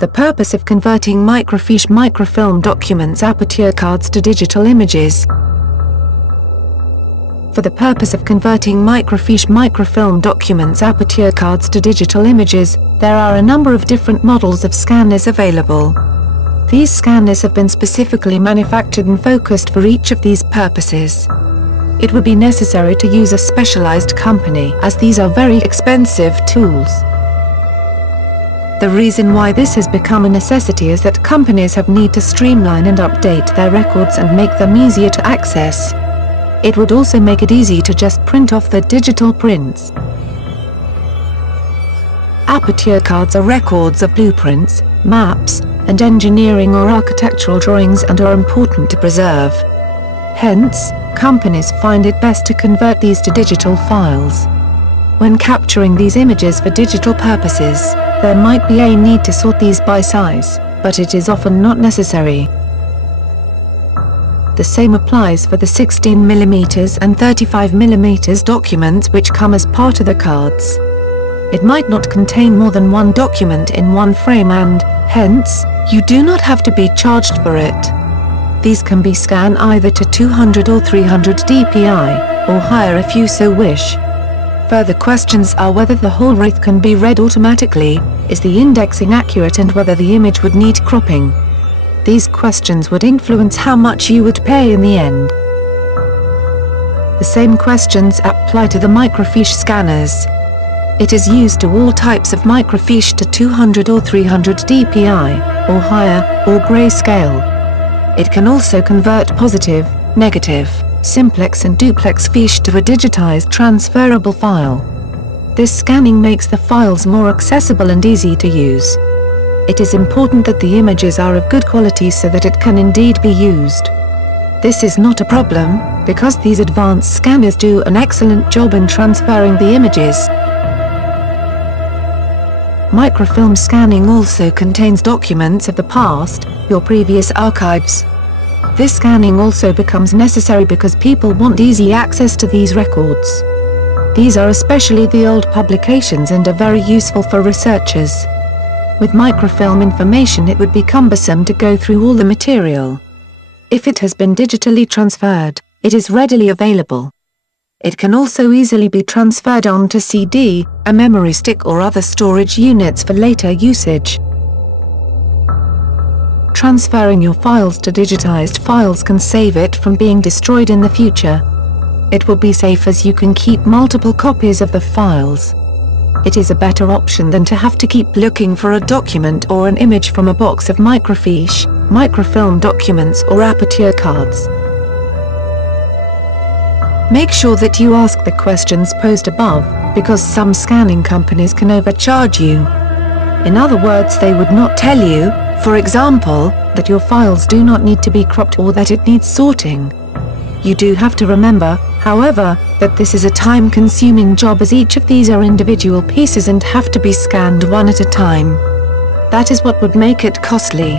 The purpose of converting microfiche microfilm documents aperture cards to digital images. For the purpose of converting microfiche microfilm documents aperture cards to digital images, there are a number of different models of scanners available. These scanners have been specifically manufactured and focused for each of these purposes. It would be necessary to use a specialized company, as these are very expensive tools. The reason why this has become a necessity is that companies have need to streamline and update their records and make them easier to access. It would also make it easy to just print off the digital prints. Aperture cards are records of blueprints, maps, and engineering or architectural drawings and are important to preserve. Hence, companies find it best to convert these to digital files. When capturing these images for digital purposes, there might be a need to sort these by size, but it is often not necessary. The same applies for the 16mm and 35mm documents which come as part of the cards. It might not contain more than one document in one frame and, hence, you do not have to be charged for it. These can be scanned either to 200 or 300 dpi, or higher if you so wish. Further questions are whether the whole write can be read automatically, is the indexing accurate, and whether the image would need cropping. These questions would influence how much you would pay in the end. The same questions apply to the microfiche scanners. It is used to all types of microfiche to 200 or 300 dpi, or higher, or grayscale. It can also convert positive, negative, simplex and duplex fiche to a digitized transferable file. This scanning makes the files more accessible and easy to use. It is important that the images are of good quality so that it can indeed be used. This is not a problem, because these advanced scanners do an excellent job in transferring the images. Microfilm scanning also contains documents of the past, your previous archives. This scanning also becomes necessary because people want easy access to these records. These are especially the old publications and are very useful for researchers. With microfilm information it would be cumbersome to go through all the material. If it has been digitally transferred, it is readily available. It can also easily be transferred onto CD, a memory stick or other storage units for later usage. Transferring your files to digitized files can save it from being destroyed in the future. It will be safe as you can keep multiple copies of the files. It is a better option than to have to keep looking for a document or an image from a box of microfiche, microfilm documents or aperture cards. Make sure that you ask the questions posed above, because some scanning companies can overcharge you. In other words, they would not tell you, for example, that your files do not need to be cropped or that it needs sorting. You do have to remember, however, that this is a time-consuming job as each of these are individual pieces and have to be scanned one at a time. That is what would make it costly.